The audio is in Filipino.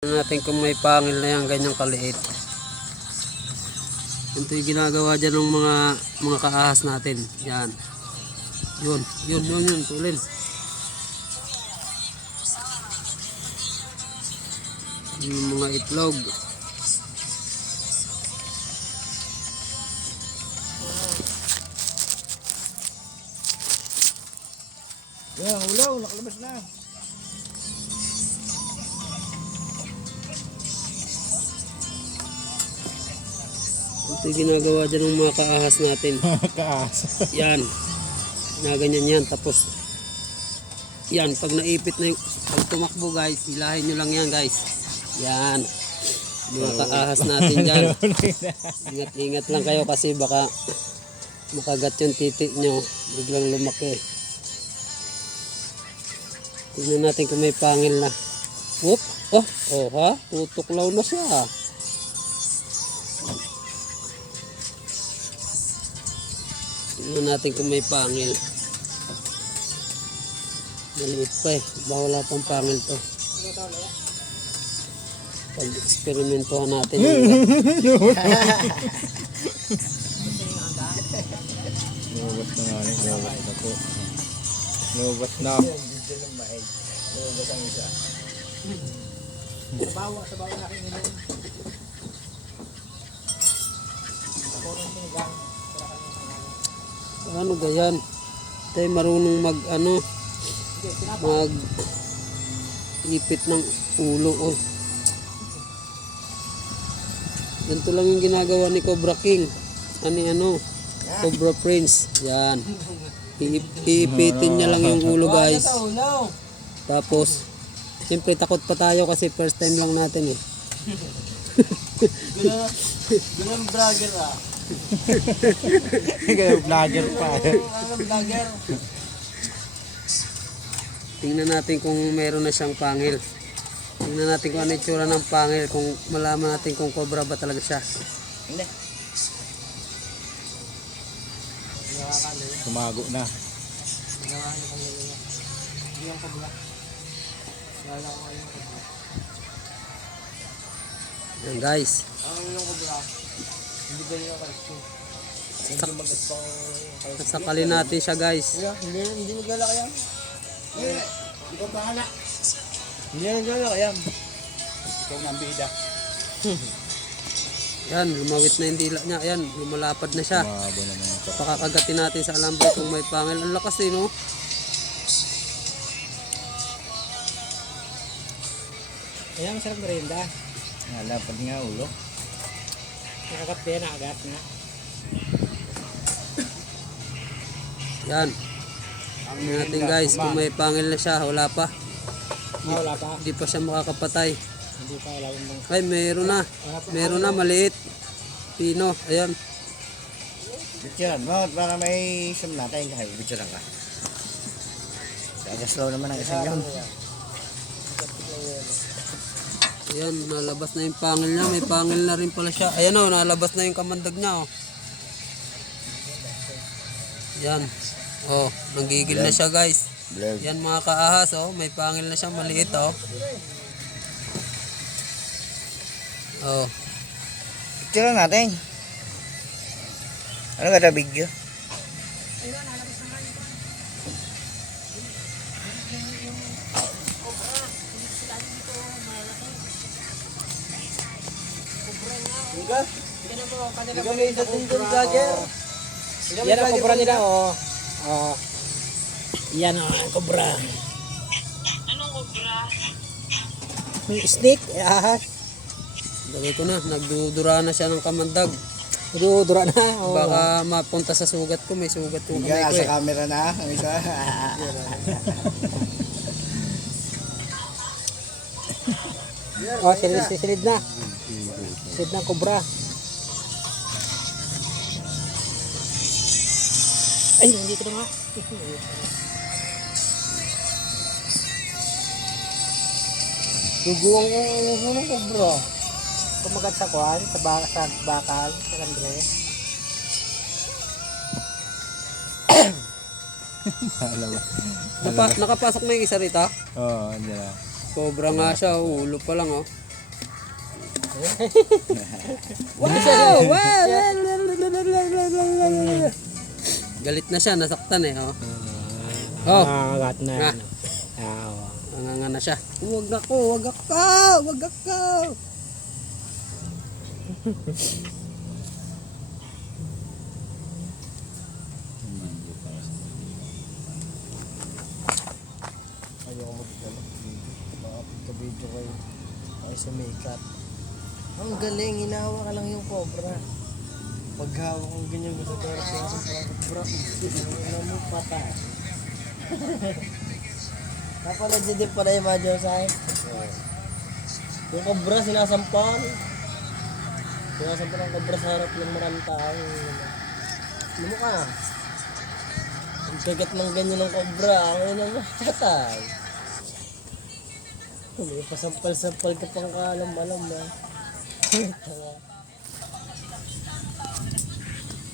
Natin kung may pangil na yan ganyang kaliit. Ito yung ginagawa dyan ng mga kaahas natin. Yan. Yun. Tulin. Yung mga itlog. Yan, ulaw, nakalabas na. Ito yung ginagawa dyan ng mga kaahas natin. Kaas. Yan. Ganyan yan. Tapos, yan. Pag naipit na yung, pag tumakbo guys, hilahin nyo lang yan guys. Yan. Mga kaahas natin dyan. Ingat-ingat lang kayo kasi baka makagat yung titi nyo. Biglang lumaki. Tingnan natin kung may pangil na. Whoop! Ha? Tutuklaw na siya. Tingnan natin kung may pangil. Maliit pa eh. Baka wala pang pangil to. Pag-experimentohan natin. Lumabas na nga rin. Lumabas na po. Lumabas na. Lumabas ang isa. Sabawa na aking inom. Ano gayan? Tayo marunong mag ipit ng ulo. Oh. Ganito lang yung ginagawa ni Cobra King. Cobra Prince. Yan. Iipitin niya lang yung ulo guys. Tapos, siyempre takot pa tayo kasi first time lang natin eh. Ganun vlogger ah. Ganun vlogger pa. Vlogger. Tingnan natin kung meron na siyang pangil. Tingnan natin kung ano yung tsura ng pangil. Kung malaman natin kung cobra ba talaga siya. Hindi. Tumago na. Yan guys. Sasakalin natin siya guys. Hindi maglalaki yan. Ikaw bahala. Hindi maglalaki yan. Ikaw na ang bida. Yan, lumawit na yung dila niya. Yan, lumalapad na siya. Mahaba naman ito. Pakakagatin natin sa alambre kung may pangil. Ang lakas eh, no? Kaya masarap merienda. Nalapad nga ulo. Nakakape, nakagat na. Yan. Tingnan natin guys kung may pangil na siya. Wala pa. Wala pa. Hindi pa siya makakapatay. Hindi pa, wala mong... Ay, meron na. Meron na, maliit. Pino, ayan. Bityan, para may sum natin. Bityan lang ka. Kaya slow naman ang isang yan. Ayan, nalabas na yung pangil niya. May pangil na rin pala siya. Ayan o, nalabas na yung kamandag niya o. Ayan. O, nanggigil na siya guys. Yan mga kaahas o. May pangil na siya, maliit o. O. Bityan lang natin. Ano kada video? Ikaw may isa din doon vlogger. Yan ang kobra nila, oh. Yan ang kobra. Anong kobra? Snake, ahas. Lagay ko na, nagdudura na siya ng kamandag. Dura na, oh. Baka mapunta sa sugat ko, may sugat yung kamay ko Sa eh. camera na. Ang isa. Oh, silid na. Silid na kobra. Ay, hindi ko na nga. Duguang ulo ng kobra. Kumagat sa kwan, sa bakal, sa Andre. Nakapasok na yung isa rito. Oo, hindi na. Cobra nga siya, ulo pa lang oh. Wow! Wow! Galit na siya, nasaktan eh. Oh. Oh. Nangangagat na Ah. yan. Oo. Nanganga na siya. Huwag ako, huwag ako, huwag ako. Ayaw mo dito. Makapagka-video kayo. Ay sumikat. Ang galing, hinawa ka lang yung cobra. Paghawak kong ganyan gusto ko siya sa cobra. Ano mo patay. Napanood niyo din pala yung madyo sa akin. Yung cobra sinasampal. Sinasampal ang cobra sa harap ng maraming tao. Ano mo ka? Ang kagat ng ganyan ng cobra. Ako yun ang patay. May pasampal-sampal ka pang kaalam-alam na.